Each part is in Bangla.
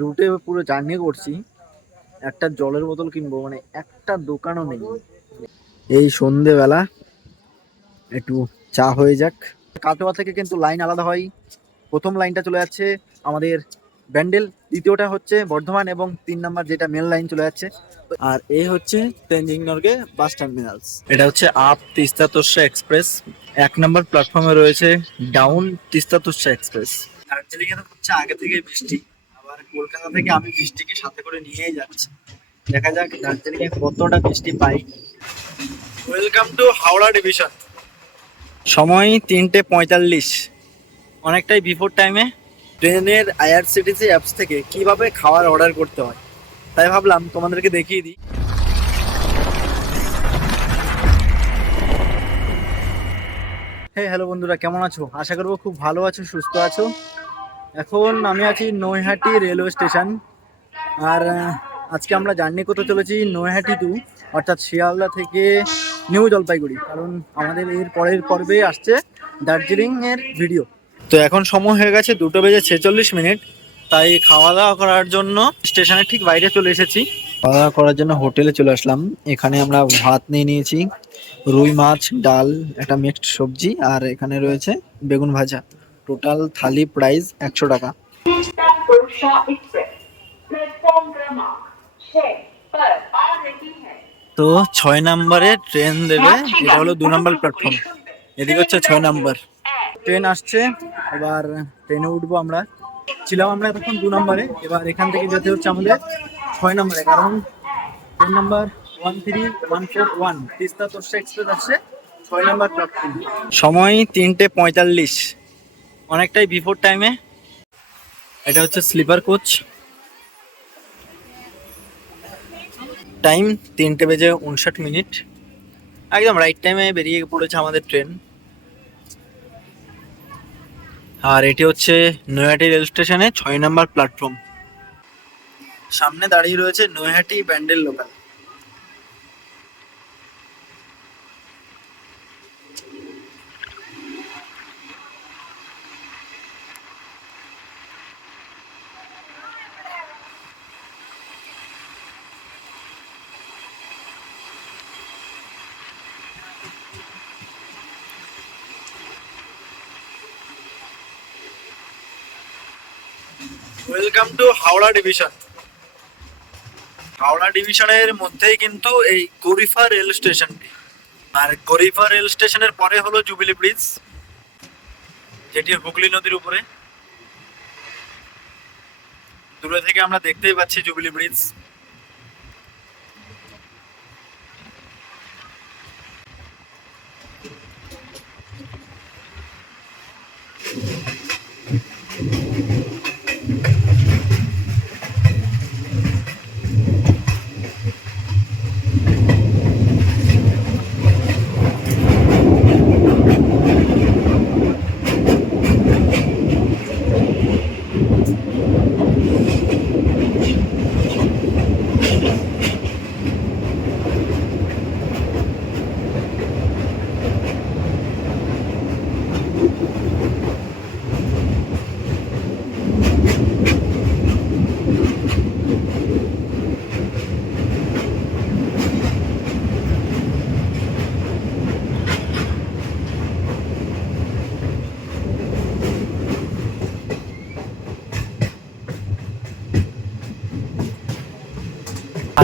রুটে পুরো জার্নি করছি। একটা জলের বোতল কিনবো মানে একটা দোকানও নেই। এই সন্ধেবেলা একটু চা হয়ে যাক। কাটোয়া থেকে কিন্তু লাইন আলাদা হয়। প্রথম লাইনটা চলে যাচ্ছে আমাদের ব্যান্ডেল দ্বিতীয়টা হচ্ছে বর্ধমান এবং তিন নাম্বার যেটা মেন লাইন চলে যাচ্ছে। আর এই হচ্ছে তেনজিং নর্গে বাস টার্মিনালস। এটা হচ্ছে আপ তিস্তা তোর্ষা এক্সপ্রেস। এক নম্বর প্ল্যাটফর্মে রয়েছে ডাউন তিস্তা তোর্ষা এক্সপ্রেস। দার্জিলিং এ তো হচ্ছে আগে থেকে বৃষ্টি। আবার কলকাতা থেকে আমি বৃষ্টিকে সাথে করে নিয়েই যাচ্ছি। দেখা যাক দার্জিলিং এ কতটা বৃষ্টি পাই। ওয়েলকাম টু হাওড়া ডিভিশন সময় তিনটে পঁয়তাল্লিশ। অনেকটাই বিফোর টাইমে ট্রেনের আইআরসিটিসি অ্যাপস থেকে কীভাবে খাবার অর্ডার করতে হয়, তাই ভাবলাম তোমাদেরকে দেখিয়ে দিই। হে, হ্যালো বন্ধুরা, কেমন আছো? আশা করব খুব ভালো আছো, সুস্থ আছো। এখন আমি আছি নৈহাটি রেলওয়ে স্টেশন। আর আজকে আমরা জার্নি করতে চলেছি নৈহাটি টু, অর্থাৎ শিয়ালদা থেকে নিউ জলপাইগুড়ি। কারণ আমাদের এর পরের পর্বে আসছে দার্জিলিংয়ের ভিডিও। তো এখন সময় হয়ে গেছে দুটো বেজে ছেচল্লিশ মিনিট, তাই খাওয়া দাওয়া করার জন্য স্টেশনের ঠিক বাইরে চলে এসেছি। খাওয়া দাওয়া করার জন্য হোটেলে চলে আসলাম। এখানে আমরা ভাত নিয়ে নিয়েছি, রুই মাছ, ডাল, একটা মিক্সড সবজি, আর এখানে রয়েছে বেগুন ভাজা। টোটাল থালি প্রাইস একশো টাকা। তো ছয় নম্বরে ট্রেন দেবে, এটা হলো দু নম্বর প্ল্যাটফর্ম। এদিকে হচ্ছে ছয় নম্বর। ট্রেন আসছে, এবার ট্রেনে উঠবো আমরা। ছিলাম আমরা এতক্ষণ দু নম্বরে, এবার এখান থেকে যেতে হচ্ছে আমাদের ছয় নম্বরে, কারণ train number one three one four one Teesta Torsa express আসছে, ছয় নম্বর সময় তিনটে পঁয়তাল্লিশ, অনেকটাই বিফোর টাইমে এটা হচ্ছে স্লিপার কোচ টাইম তিনটে বেজে উনষাট মিনিট। একদম রাইট টাইমে বেরিয়ে পড়েছে আমাদের ট্রেন। আর এটি হচ্ছে নৈহাটি রেল স্টেশনে ছয় নম্বর প্ল্যাটফর্ম। সামনে দাঁড়িয়ে রয়েছে Naihati Bandel local. Welcome to Howrah division Howrah ডিভিশনের মধ্যেই কিন্তু এই গরিফা রেল স্টেশনটি আর গরিফা রেল স্টেশনের পরে হলো জুবিলি ব্রিজ যেটি হুগলি নদীর উপরে। দূরে থেকে আমরা দেখতেই পাচ্ছি জুবিলি ব্রিজ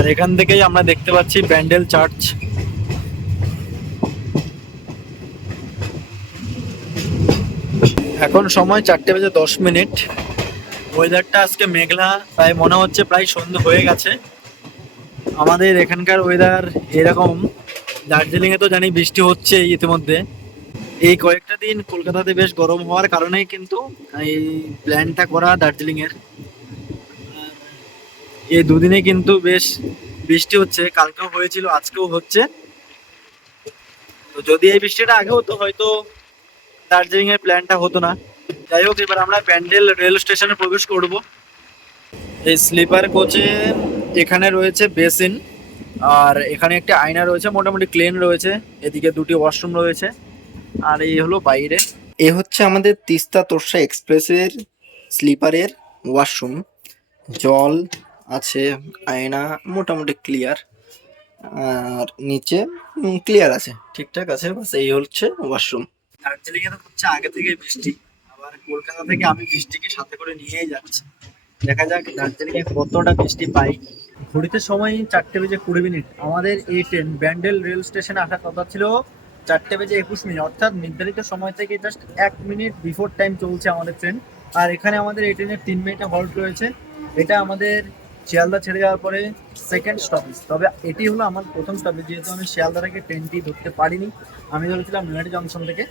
আর এখান থেকেই আমরা দেখতে পাচ্ছি ব্যান্ডেল চার্চ। এখন সময় চারটে বেজে দশ মিনিট। ওয়েদারটা আজকে মেঘলা, তাই মনে হচ্ছে প্রায় সন্ধে হয়ে গেছে। আমাদের এখানকার ওয়েদার এরকম। দার্জিলিংয়ে তো জানি বৃষ্টি হচ্ছে ইতিমধ্যে। এই কয়েকটা দিন কলকাতাতে বেশ গরম হওয়ার কারণেই কিন্তু এই প্ল্যানটা করা দার্জিলিংয়ের। এই দুদিনে কিন্তু বেশ বৃষ্টি হচ্ছে, কালকেও হয়েছিল, আজকেও হচ্ছে। তো যদি এই বৃষ্টিটা আগে হতো, হয়তো দার্জিলিং এর প্ল্যানটা হতো না। যাই হোক, এবার আমরা প্যান্ডেল রেল স্টেশনে প্রবেশ করব। এই স্লিপার কোচে এখানে রয়েছে বেসিন, আর এখানে একটা আয়না রয়েছে, মোটামুটি ক্লিন রয়েছে। এদিকে দুটি ওয়াশরুম রয়েছে, আর এই হলো বাইরে। এ হচ্ছে আমাদের তিস্তা তোরসা এক্সপ্রেসের স্লিপারের ওয়াশরুম জল আছে, আয়না মোটামুটি ক্লিয়ার আর নিচে ক্লিয়ার আছে, ঠিকঠাক আছে, বাস এই হচ্ছে ওয়াশরুম দার্জিলিং এ তো হচ্ছে আগে থেকে বৃষ্টি, আবার কলকাতা থেকে আমি বৃষ্টিকে সাথে করে নিয়েই যাচ্ছি। দেখা যাক দার্জিলিং এ কতটা বৃষ্টি পাই। ঘড়িতে সময় চারটে বেজে কুড়ি মিনিট। আমাদের এই ট্রেন, ব্যান্ডেল রেল স্টেশনে আসার কথা ছিল চারটে বেজে একুশ মিনিট। অর্থাৎ নির্ধারিত সময় থেকে জাস্ট এক মিনিট বিফোর টাইম চলছে আমাদের ট্রেন। আর এখানে আমাদের এই ট্রেনের তিন মিনিটে হল্ট রয়েছে। এটা আমাদের শিয়ালদা ছেড়ে যাওয়ার পরে সেকেন্ড স্টপেজ তবে এটি হলো আমার প্রথম স্টপেজ যেহেতু আমি শিয়ালদা থেকে ট্রেনটি ধরতে পারিনি, আমি ধরেছিলাম নৈহাটি জংশন থেকে।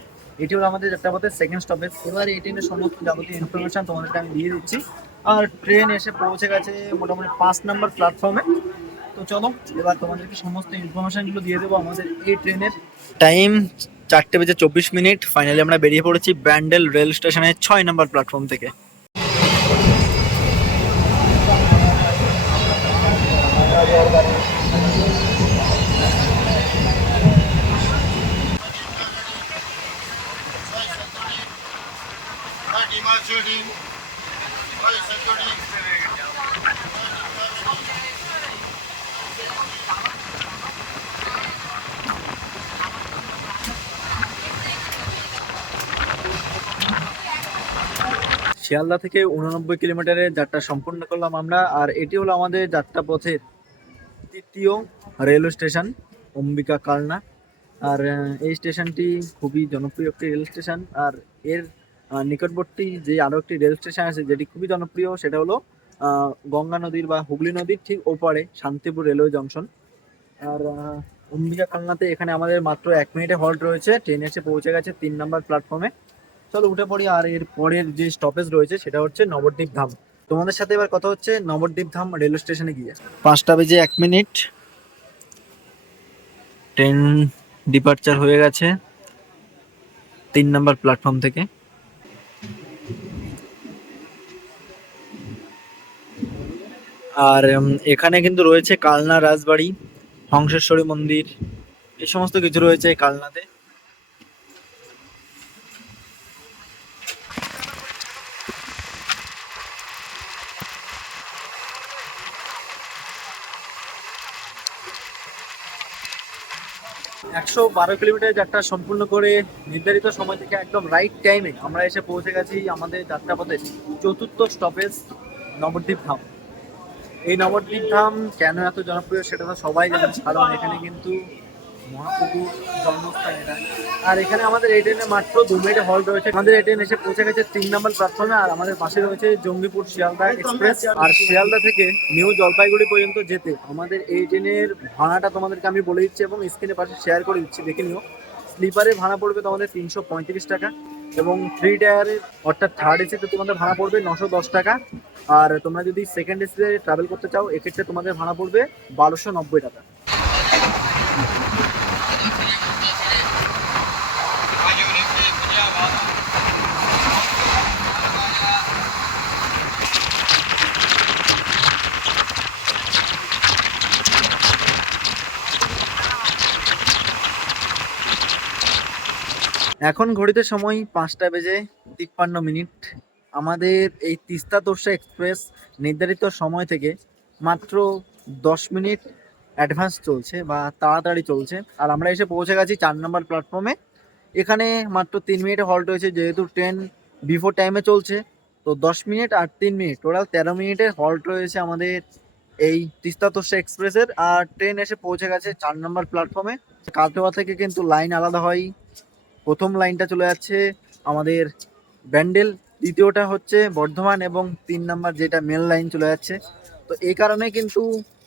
এটি হলো আমাদের যাত্রাপথের সেকেন্ড স্টপেজ এবার এই ট্রেনের সমস্ত যাবতীয় ইনফরমেশন তোমাদেরকে আমি দিয়ে দিচ্ছি। আর ট্রেন এসে পৌঁছে গেছে মোটামুটি পাঁচ নম্বর প্ল্যাটফর্মে তো চলো, এবার তোমাদেরকে সমস্ত ইনফরমেশনগুলো দিয়ে দেবো আমাদের এই ট্রেনের টাইম চারটে বেজে চব্বিশ মিনিট। ফাইনালি আমরা বেরিয়ে পড়েছি ব্যান্ডেল রেল স্টেশনের ছয় নম্বর প্ল্যাটফর্ম থেকে। শিয়ালদা থেকে উননব্বই কিলোমিটারের যাত্রা সম্পূর্ণ করলাম আমরা আর এটি হলো আমাদের যাত্রা পথের তৃতীয় রেলওয়ে স্টেশন অম্বিকা কালনা। আর এই স্টেশনটি খুবই জনপ্রিয় একটি রেল স্টেশন আর এর নিকটবর্তী যে আরও একটি রেল স্টেশন আছে, যেটি খুবই জনপ্রিয়, সেটা হলো গঙ্গা নদীর বা হুগলি নদীর ঠিক ওপারে শান্তিপুর রেলওয়ে জংশন আর অম্বিকা কালনাতে এখানে আমাদের মাত্র এক মিনিটে হল্ট রয়েছে। ট্রেন এসে পৌঁছে গেছে তিন নম্বর প্ল্যাটফর্মে চলো উঠে পড়ি। আর এর পরের যে স্টপেজ রয়েছে, সেটা হচ্ছে নবদ্বীপ ধাম। তোমাদের সাথে এবার কথা হচ্ছে নবদ্বীপ ধাম রেলওয়ে স্টেশনে গিয়ে। পাঁচটা বেজে এক মিনিট। ট্রেন ডিপার্চার হয়ে গেছে তিন নম্বর প্ল্যাটফর্ম থেকে। আর এখানে কিন্তু রয়েছে কালনা রাজবাড়ি, হংসেশ্বরী মন্দির, এই সমস্ত কিছু রয়েছে কালনাতে। একশো বারো কিলোমিটার যাত্রা সম্পূর্ণ করে নির্ধারিত সময় থেকে একদম রাইট টাইমে আমরা এসে পৌঁছে গেছি আমাদের যাত্রাপথের চতুর্থ স্টপেজ নবদ্বীপ ধাম। এই নবদ্বীপ ধাম কেন এত জনপ্রিয় সেটা তো সবাই জানে, কারণ এখানে কিন্তু মহাপ্রভুর জন্মস্থান এটা। আর এখানে আমাদের এই ট্রেনে মাত্র দু মিনিটে হল্ট রয়েছে। আমাদের এই ট্রেন এসে পৌঁছে গেছে তিন নম্বর প্ল্যাটফর্মে আর আমাদের পাশে রয়েছে জঙ্গিপুর শিয়ালদা এক্সপ্রেস। আর শিয়ালদা থেকে নিউ জলপাইগুড়ি পর্যন্ত যেতে আমাদের এই ট্রেনের ভাড়াটা তোমাদেরকে আমি বলে দিচ্ছি এবং স্ক্রিনের পাশে শেয়ার করে দিচ্ছি, দেখে নিও। স্লিপারে ভাড়া পড়বে তোমাদের তিনশো পঁয়ত্রিশ টাকা এবং থ্রি টায়ারের অর্থাৎ থার্ড এসিতে তোমাদের ভাড়া পড়বে নশো দশ টাকা। আর তোমরা যদি সেকেন্ড এসিতে ট্রাভেল করতে চাও, এক্ষেত্রে তোমাদের ভাড়া পড়বে বারোশো নব্বই টাকা। এখন ঘড়িতে সময় পাঁচটা বেজে তিপ্পান্ন মিনিট। আমাদের এই তিস্তা তোরসা এক্সপ্রেস নির্ধারিত সময় থেকে মাত্র দশ মিনিট অ্যাডভান্স চলছে বা তাড়াতাড়ি চলছে। আর আমরা এসে পৌঁছে গেছি চার নম্বর প্ল্যাটফর্মে। এখানে মাত্র তিন মিনিটে হল্ট হয়েছে যেহেতু ট্রেন বিফোর টাইমে চলছে। তো দশ মিনিট আর তিন মিনিট টোটাল তেরো মিনিটের হল্ট রয়েছে আমাদের এই তিস্তা তোষা এক্সপ্রেসের। আর ট্রেন এসে পৌঁছে গেছে চার নম্বর প্ল্যাটফর্মে। কাটোয়া থেকে কিন্তু লাইন আলাদা হয়। প্রথম লাইনটা চলে যাচ্ছে আমাদের ব্যান্ডেল, দ্বিতীয়টা হচ্ছে বর্ধমান এবং তিন নাম্বার যেটা মেল লাইন চলে যাচ্ছে। তো এই কারণে কিন্তু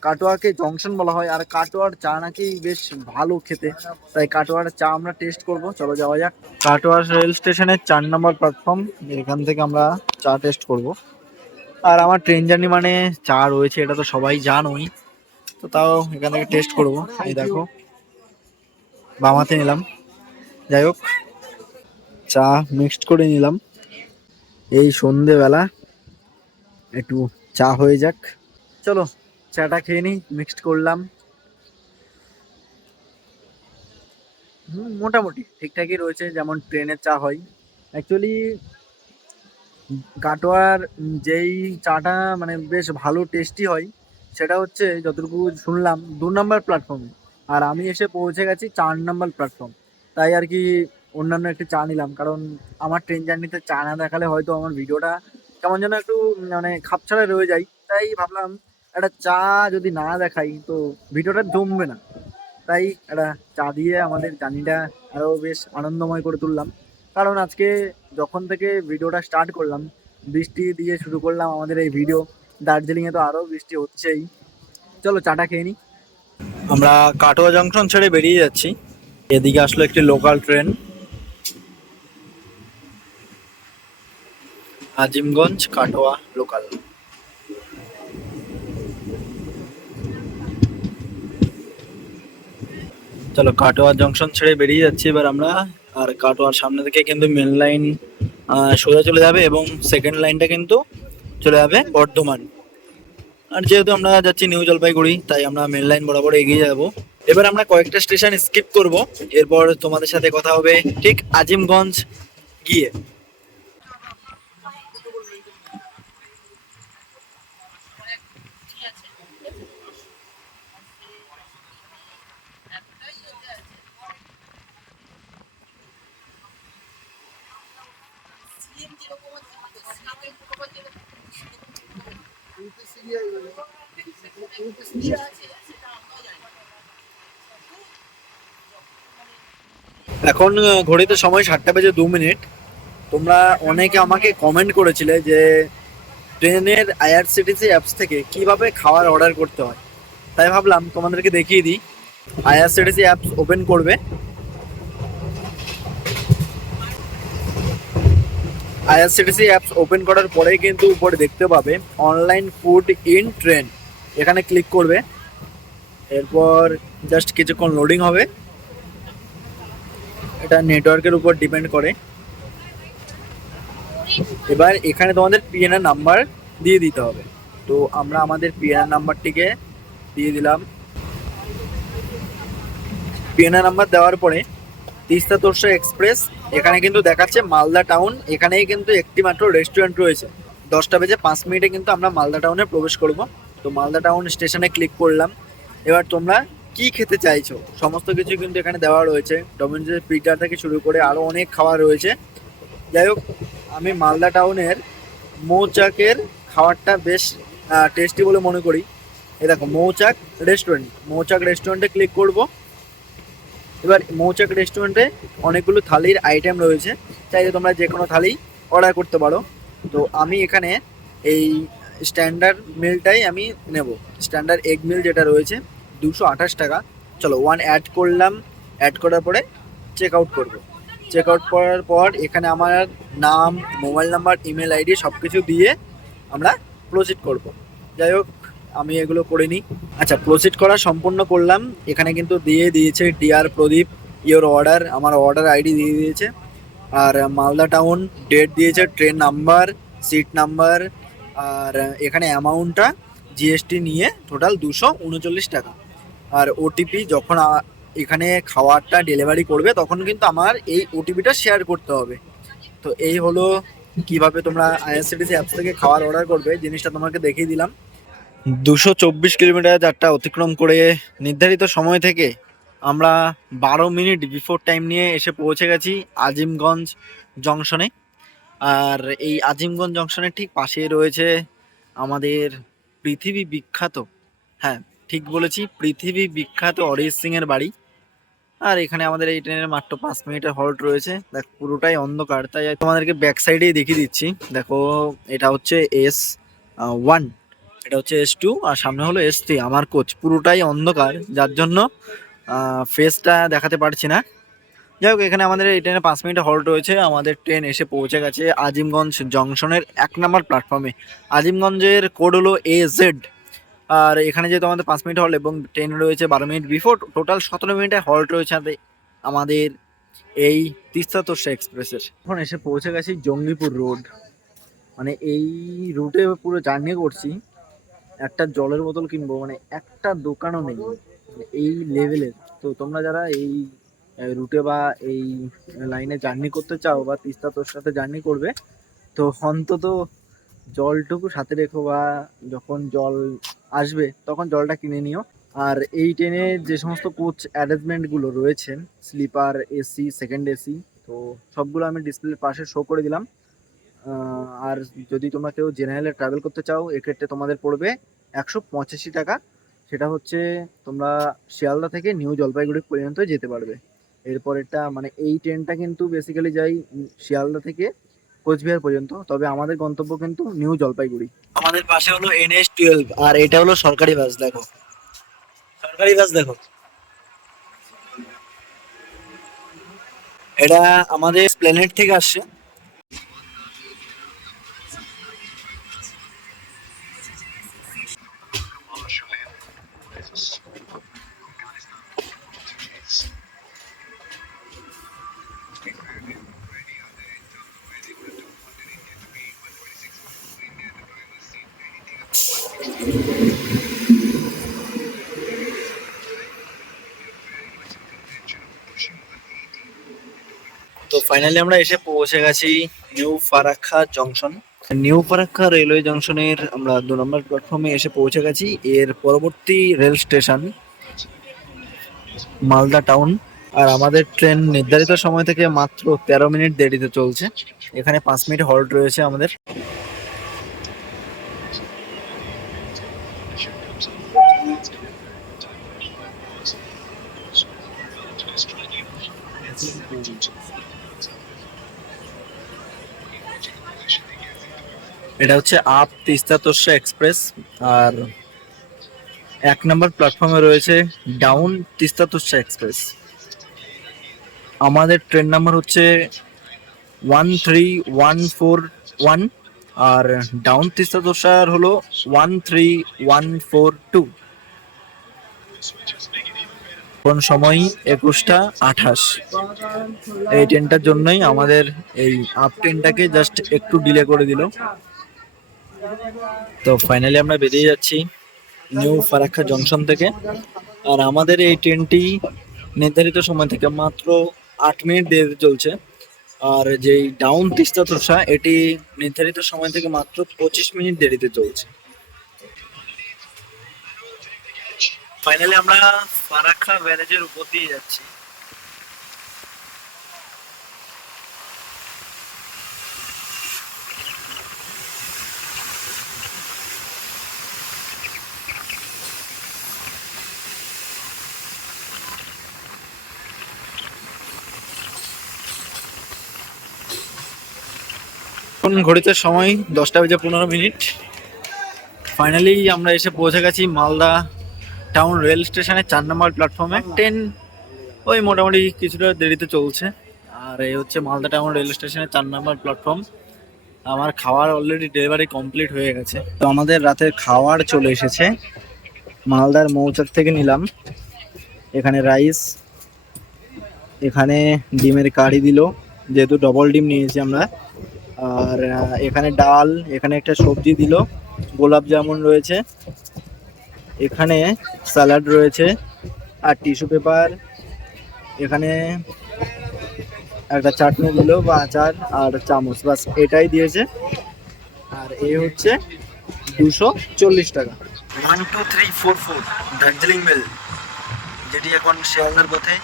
কাটোয়াকে জংশন বলা হয়, আর কাটোয়ার চা নাকি বেশ ভালো খেতে। তাই কাটোয়ার চা আমরা টেস্ট করব। চলো যাওয়া যাক। কাটোয়ার রেল স্টেশনের চার নম্বর প্ল্যাটফর্ম এখান থেকে আমরা চা টেস্ট করব। আর আমার ট্রেন জার্নি মানে চা রয়েছে, এটা তো সবাই জানোই। তো তাও এখান থেকে টেস্ট করব। এই দেখো, বামাতে নিলাম। যাই হোক, চা মিক্সড করে নিলাম। এই সন্ধেবেলা একটু চা হয়ে যাক। চলো, চাটা খেয়ে নিই মিক্সড করলাম। মোটামুটি ঠিকঠাকই রয়েছে, যেমন ট্রেনের চা হয়। অ্যাকচুয়ালি কাটোয়ার যেই চাটা মানে বেশ ভালো টেস্টি হয়, সেটা হচ্ছে, যতটুকু শুনলাম, দু নম্বর প্ল্যাটফর্মে আর আমি এসে পৌঁছে গেছি চার নম্বর প্ল্যাটফর্ম তাই আর কি অন্যান্য একটি চা নিলাম। কারণ আমার ট্রেন জার্নিতে চা না দেখালে হয়তো আমার ভিডিওটা কেমন যেন একটু মানে খাপছাড়া রয়ে যায়। তাই ভাবলাম একটা চা যদি না দেখাই তো ভিডিওটা জমবে না। তাই একটা চা দিয়ে আমাদের জার্নিটা আরও বেশ আনন্দময় করে তুললাম। কারণ আজকে যখন থেকে ভিডিওটা স্টার্ট করলাম, বৃষ্টি দিয়ে শুরু করলাম আমাদের এই ভিডিও দার্জিলিংয়ে তো আরও বৃষ্টি হচ্ছেই। চলো চাটা খেয়ে নিই আমরা কাটোয়া জংশন ছেড়ে বেরিয়ে যাচ্ছি। এদিকে আসলো একটি local train Azimganj, Katwa local চলো কাটোয়া জংশন ছেড়ে বেরিয়ে যাচ্ছি এবার আমরা। আর কাটোয়ার সামনে থেকে কিন্তু মেন লাইন সোজা চলে যাবে এবং সেকেন্ড লাইনটা কিন্তু চলে যাবে বর্ধমান। আর যেহেতু আমরা যাচ্ছি নিউ জলপাইগুড়ি, তাই আমরা মেন লাইন বরাবর এগিয়ে যাব। এবার আমরা কয়েকটা স্টেশন স্কিপ করব। এরপর তোমাদের সাথে কথা হবে ঠিক আজিমগঞ্জ গিয়ে। এখন ঘড়িতে সময় সাতটা বেজে দু মিনিট। তোমরা অনেকে আমাকে কমেন্ট করেছিলে যে, ট্রেনের আইআরসিটিসি অ্যাপস থেকে কীভাবে খাবার অর্ডার করতে হয়। তাই ভাবলাম তোমাদেরকে দেখিয়ে দিই। আইআরসিটিসি অ্যাপস ওপেন করবে। আইআরসিটিসি অ্যাপস ওপেন করার পরে কিন্তু উপরে দেখতে পাবে অনলাইন ফুড ইন ট্রেন এখানে ক্লিক করবে। এরপর জাস্ট কিছুক্ষণ লোডিং হবে। এটা নেটওয়ার্কের উপর ডিপেন্ড করে। এবার এখানে তোমাদের পিএনআর নাম্বার দিয়ে দিতে হবে। তো আমরা আমাদের পিএনআর নাম্বারটিকে দিয়ে দিলাম। পিএনআর নাম্বার দেওয়ার পরে তিস্তা তোরসা এক্সপ্রেস এখানে কিন্তু দেখাচ্ছে মালদা টাউন এখানেই কিন্তু একটি মাত্র রেস্টুরেন্ট রয়েছে। দশটা বেজে পাঁচ মিনিটে কিন্তু আমরা মালদা টাউনে প্রবেশ করব। তো মালদা টাউন স্টেশনে ক্লিক করলাম। এবার তোমরা কি খেতে চাইছো? সমস্ত কিছু কিন্তু এখানে দেওয়া রয়েছে। ডোমিনোজের পিজা থেকে শুরু করে আরও অনেক খাবার রয়েছে। যাই হোক, আমি মালদা টাউনের মৌচাকের খাবারটা বেশ টেস্টি বলে মনে করি। এই দেখো, মৌচাক রেস্টুরেন্ট মৌচাক রেস্টুরেন্টে ক্লিক করব। এবার মৌচাক রেস্টুরেন্টে অনেকগুলো থালির আইটেম রয়েছে। চাইলে তোমরা যে কোনো থালি অর্ডার করতে পারো। তো আমি এখানে এই স্ট্যান্ডার্ড মিলটাই আমি নেব। স্ট্যান্ডার্ড এগ মিল যেটা রয়েছে। দুশো আঠাশ টাকা। চলো ওয়ান অ্যাড করলাম। অ্যাড করার পরে চেক আউট করব। চেক আউট করার পর এখানে আমার নাম মোবাইল নাম্বার ইমেল আইডি সব কিছু দিয়ে আমরা প্রসিড করব। যাই হোক, আমি এগুলো করে নিই। আচ্ছা প্রসিড করা সম্পূর্ণ করলাম। এখানে কিন্তু দিয়ে দিয়েছে ডিআর প্রদীপ ইওর অর্ডার আমার অর্ডার আইডি দিয়ে দিয়েছে। আর মালদা টাউন ডেট দিয়েছে ট্রেন নাম্বার সিট নাম্বার আর এখানে অ্যামাউন্টটা জিএসটি নিয়ে টোটাল দুশো উনচল্লিশ টাকা। আর ওটিপি যখন এখানে খাবারটা ডেলিভারি করবে, তখন কিন্তু আমার এই ওটিপিটা শেয়ার করতে হবে। তো এই হলো কীভাবে তোমরা আইআরসিটিসি অ্যাপস থেকে খাবার অর্ডার করবে, জিনিসটা তোমাকে দেখিয়ে দিলাম। দুশো চব্বিশ কিলোমিটার যাত্রা অতিক্রম করে নির্ধারিত সময় থেকে আমরা বারো মিনিট বিফোর টাইম নিয়ে এসে পৌঁছে গেছি আজিমগঞ্জ জংশনে। আর এই আজিমগঞ্জ জংশনের ঠিক পাশেই রয়েছে আমাদের পৃথিবী বিখ্যাত হ্যাঁ ঠিক বলেছি, পৃথিবী বিখ্যাত অরিজিৎ সিং এর বাড়ি। আর এখানে আমাদের এই ট্রেনের মাত্র পাঁচ মিনিটের হল্ট রয়েছে। দেখ, পুরোটাই অন্ধকার, তাই তোমাদেরকে ব্যাক সাইডেই দেখিয়ে দিচ্ছি। দেখো, এটা হচ্ছে এস ওয়ান এটা হচ্ছে এস টু আর সামনে হলো এস থ্রি আমার কোচ পুরোটাই অন্ধকার, যার জন্য ফেসটা দেখাতে পারছি না। যাই হোক, এখানে আমাদের এই ট্রেনে পাঁচ মিনিট হল্ট রয়েছে। আমাদের ট্রেন এসে পৌঁছে গেছে আজিমগঞ্জ জংশনের এক নম্বর প্ল্যাটফর্মে আজিমগঞ্জের কোড হলো এ জেড আর এখানে যেহেতু আমাদের পাঁচ মিনিট হল এবং ট্রেন রয়েছে বারো মিনিট বিফোর টোটাল সতেরো মিনিটে হল্ট রয়েছে আমাদের- এই তিস্তা তোষা এক্সপ্রেসের এখন এসে পৌঁছে গেছি জঙ্গিপুর রোড মানে এই রুটে পুরো জার্নি করছি। একটা জলের বোতল কিনবো মানে একটা দোকানও নেই। মানে এই লেভেলের তো তোমরা যারা এই রুটে বা এই লাইনে জার্নি করতে চাও বা তিস্তা তোর সাথে জার্নি করবে, তো অন্তত জলটুকু সাথে রেখো বা যখন জল আসবে, তখন জলটা কিনে নিও। আর এই ট্রেনে যে সমস্ত কোচ অ্যারেঞ্জমেন্টগুলো রয়েছে স্লিপার এসি সেকেন্ড এসি তো সবগুলো আমি ডিসপ্লের পাশে শো করে দিলাম। আর যদি তোমরা কেউ জেনারেলে ট্রাভেল করতে চাও, এক্ষেত্রে তোমাদের পড়বে একশো পঁচাশি টাকা। সেটা হচ্ছে তোমরা শিয়ালদা থেকে নিউ জলপাইগুড়ি পর্যন্ত যেতে পারবে। এরপরেরটা মানে এই ট্রেনটা কিন্তু বেসিক্যালি যাই শিয়ালদা থেকে কোচবিহার পর্যন্ত, তবে আমাদের গন্তব্য কিন্তু নিউ জলপাইগুড়ি। আমাদের পাশে হলো এনএস টুয়েলভ আর এটা হলো সরকারি বাস, দেখো। সরকারি বাস, দেখো। এটা আমাদের প্ল্যানেট থেকে আসছে। তো ফাইনালি আমরা এসে পৌঁছে গেছি new Farakka junction new Farakka railway জংশনের আমরা দু নম্বর প্ল্যাটফর্মে এসে পৌঁছে গেছি। এর পরবর্তী রেল স্টেশন মালদা টাউন আর আমাদের ট্রেন নির্ধারিত সময় থেকে মাত্র তেরো মিনিট দেরিতে চলছে। এখানে পাঁচ মিনিট হল্ট রয়েছে আমাদের। এটা হচ্ছে আপ তিস্তা তোর্ষা এক্সপ্রেস, আর এক নম্বর প্ল্যাটফর্মে রয়েছে ডাউন তিস্তা তোর্ষা এক্সপ্রেস। আমাদের ট্রেন নাম্বার হচ্ছে one three one four one, আর ডাউন তিস্তা তোর্ষার হলো one three one four two. কোন সময়? একুশটা আঠাশ। এই ট্রেনটার জন্যই আমাদের এই আপ ট্রেনটাকে জাস্ট একটু ডিলে করে দিল। তো ফাইনালি আমরা বেরিয়ে যাচ্ছি নিউ ফারাক্কা জংশন থেকে। আর আমাদের এই ট্রেনটি নির্ধারিত সময় থেকে মাত্র আট মিনিট দেরিতে চলছে। আর যেই ডাউন তিস্তা তোষা, এটি নির্ধারিত সময় থেকে মাত্র পঁচিশ মিনিট দেরিতে চলছে। ফাইনালি আমরা ফারাক্কা ব্যারেজের উপর দিয়ে যাচ্ছি। ঘড়িতে সময় দশটা বেজে পনেরো মিনিট। ফাইনালি আমরা এসে পৌঁছে গেছি মালদা টাউন রেল স্টেশনের চার নম্বর প্ল্যাটফর্মে ট্রেন ওই মোটামুটি কিছুটা দেরিতে চলছে। আর এই হচ্ছে মালদা টাউন রেল স্টেশনের চার নম্বর প্ল্যাটফর্ম আমার খাওয়ার অলরেডি ডেলিভারি কমপ্লিট হয়ে গেছে। তো আমাদের রাতের খাওয়ার চলে এসেছে। মালদার মৌচাক থেকে নিলাম। এখানে রাইস, এখানে ডিমের কারি দিল। যেহেতু ডবল ডিম নিয়েছি আমরা। আর এখানে ডাল, এখানে একটা সবজি দিল, গোলাপ জামুন রয়েছে, এখানে স্যালাড রয়েছে আর টিস্যু পেপার, এখানে একটা চাটনি দিল বা আচার আর চামচ, বাস এটাই দিয়েছে, আর এই হচ্ছে দুশো চল্লিশ টাকা। One two three four four, Darjeeling mail, যেটি এখন শিয়ালদার পথে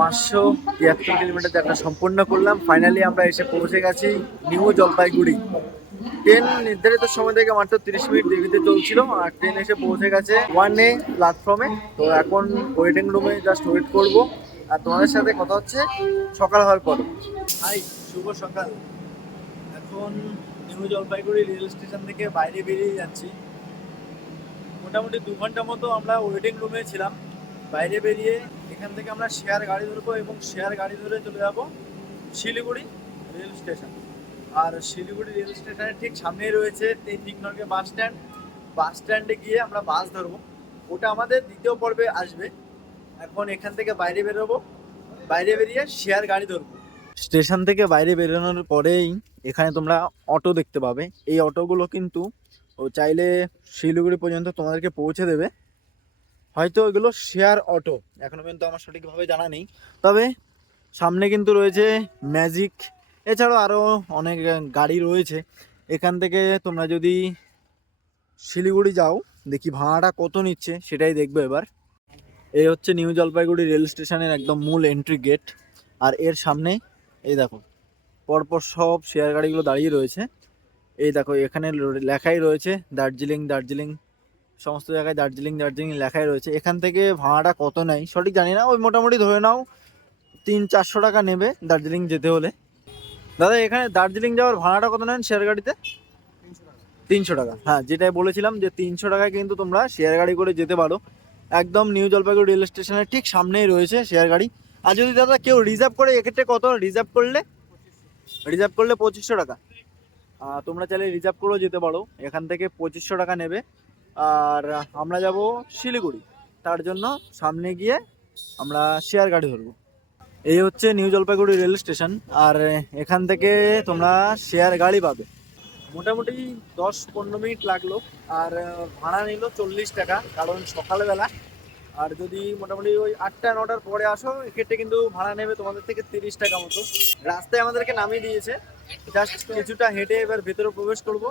পাঁচশো তিয়াত্তর কিলোমিটার যাত্রা সম্পূর্ণ করলাম। ফাইনালি আমরা এসে পৌঁছে গেছি নিউ জলপাইগুড়ি। ট্রেন নির্ধারিত সময় থেকে মাত্র তিরিশ মিনিট দেরিতে চলছিল আর ট্রেন এসে পৌঁছে গেছে ওয়ান এ। প্ল্যাটফর্মে তো এখন ওয়েটিং রুমে জাস্ট ওয়েট করব। আর তোমাদের সাথে কথা হচ্ছে সকাল হওয়ার পর। হাই শুভ সকাল। এখন নিউ জলপাইগুড়ি রেল স্টেশন থেকে বাইরে বেরিয়ে যাচ্ছি। মোটামুটি দু ঘণ্টা মতো আমরা ওয়েটিং রুমে ছিলাম। বাইরে বেরিয়ে এখান থেকে আমরা শেয়ার গাড়ি ধরবো এবং শেয়ার গাড়ি ধরে চলে যাব শিলিগুড়ি রেল স্টেশন। আর শিলিগুড়ি রেল স্টেশনের ঠিক সামনেই রয়েছে নর্গে বাস স্ট্যান্ড। বাস স্ট্যান্ডে গিয়ে আমরা বাস ধরবো। ওটা আমাদের দ্বিতীয় পর্বে আসবে। এখন এখান থেকে বাইরে বেরোবো। বাইরে বেরিয়ে শেয়ার গাড়ি ধরবো। স্টেশন থেকে বাইরে বেরোনোর পরেই এখানে তোমরা অটো দেখতে পাবে। এই অটোগুলো কিন্তু ও চাইলে শিলিগুড়ি পর্যন্ত তোমাদেরকে পৌঁছে দেবে। হয়তো এগুলো শেয়ার অটো। এখনও পর্যন্ত আমার সঠিকভাবে জানা নেই। তবে সামনে কিন্তু রয়েছে ম্যাজিক। এছাড়াও আরও অনেক গাড়ি রয়েছে। এখান থেকে তোমরা যদি শিলিগুড়ি যাও, দেখি ভাড়াটা কত নিচ্ছে সেটাই দেখবে এবার। এই হচ্ছে নিউ জলপাইগুড়ি রেল স্টেশনের একদম মূল এন্ট্রি গেট আর এর সামনে, এই দেখো, পরপর সব শেয়ার গাড়িগুলো দাঁড়িয়ে রয়েছে। এই দেখো, এখানে লেখাই রয়েছে, দার্জিলিং দার্জিলিং সমস্ত জায়গায় দার্জিলিং দার্জিলিং লেখাই রয়েছে। এখান থেকে ভাড়াটা কত নেয়? সঠিক জানি না, ওই মোটামুটি ধরে নাও তিন চারশো টাকা নেবে দার্জিলিং যেতে হলে। দাদা, এখানে দার্জিলিং যাওয়ার ভাড়াটা কত নেন শেয়ার গাড়িতে? তিনশো টাকা। হ্যাঁ যেটাই বলেছিলাম যে তিনশো টাকায় কিন্তু তোমরা শেয়ার গাড়ি করে যেতে পারো। একদম নিউ জলপাইগুড়ি রেল স্টেশনের ঠিক সামনেই রয়েছে শেয়ার গাড়ি। আর যদি দাদা কেউ রিজার্ভ করে, এক্ষেত্রে কত? রিজার্ভ করলে? রিজার্ভ করলে পঁচিশশো টাকা। তোমরা চাইলে রিজার্ভ করেও যেতে পারো। এখান থেকে পঁচিশশো টাকা নেবে। আর আমরা যাব শিলিগুড়ি। তার জন্য সামনে গিয়ে আমরা শেয়ার গাড়ি ধরবো। এই হচ্ছে নিউ জলপাইগুড়ি রেল স্টেশন। আর এখান থেকে তোমরা শেয়ার গাড়ি পাবে। মোটামুটি দশ পনেরো মিনিট লাগল। আর ভাড়া নিল চল্লিশ টাকা, কারণ সকালবেলা। আর যদি মোটামুটি ওই আটটা নটার পরে আসো, এক্ষেত্রে কিন্তু ভাড়া নেবে তোমাদের থেকে তিরিশ টাকা মতো। রাস্তায় আমাদেরকে নামিয়ে দিয়েছে। জাস্ট কিছুটা হেঁটে এবার ভেতরে প্রবেশ করব।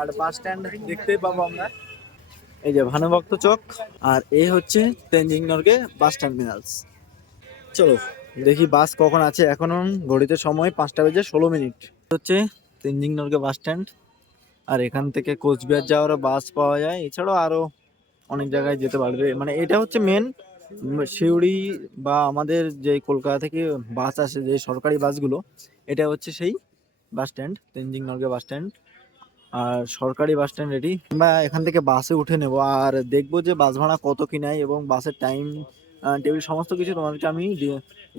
আর বাস স্ট্যান্ড দেখতেই পাবো আমরা। এই যে ভানুভক্ত চক, আর এই হচ্ছে তেনজিং নর্গে বাস টার্মিনালস। চলো, দেখি বাস কখন আছে। এখন ঘড়িতে সময় পাঁচটা বেজে ষোলো মিনিট। হচ্ছে তেনজিং নর্গে বাস স্ট্যান্ড। আর এখান থেকে কোচবিহার যাওয়ারও বাস পাওয়া যায়। এছাড়াও আরও অনেক জায়গায় যেতে পারবে। মানে এটা হচ্ছে মেন সিউড়ি বা আমাদের যে কলকাতা থেকে বাস আসে, যে সরকারি বাসগুলো, এটা হচ্ছে সেই bus stand, Tenzing Norgay bus stand. আর সরকারি বাস স্ট্যান্ড এটি আমরা এখান থেকে বাসে উঠে নেব। আর দেখব যে বাস ভাড়া কত কি নেয় এবং বাসের টাইম টেবিল সমস্ত কিছু তোমাদেরকে আমি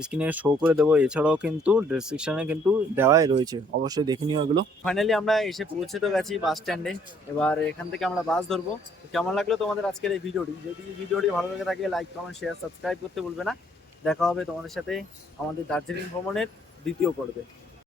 স্ক্রিনে শো করে দেবো। এছাড়াও কিন্তু ডেসক্রিপশনে কিন্তু দেওয়াই রয়েছে। অবশ্যই দেখে নিও এগুলো। ফাইনালি আমরা এসে পৌঁছে তো গেছি বাস স্ট্যান্ডে এবার এখান থেকে আমরা বাস ধরবো। কেমন লাগল তোমাদের আজকের এই ভিডিওটি যদি ভিডিওটি ভালো লেগে থাকে লাইক কমেন্ট শেয়ার সাবস্ক্রাইব করতে ভুলবে না। দেখা হবে তোমাদের সাথে আমাদের দার্জিলিং ভ্রমণের দ্বিতীয় পর্বে।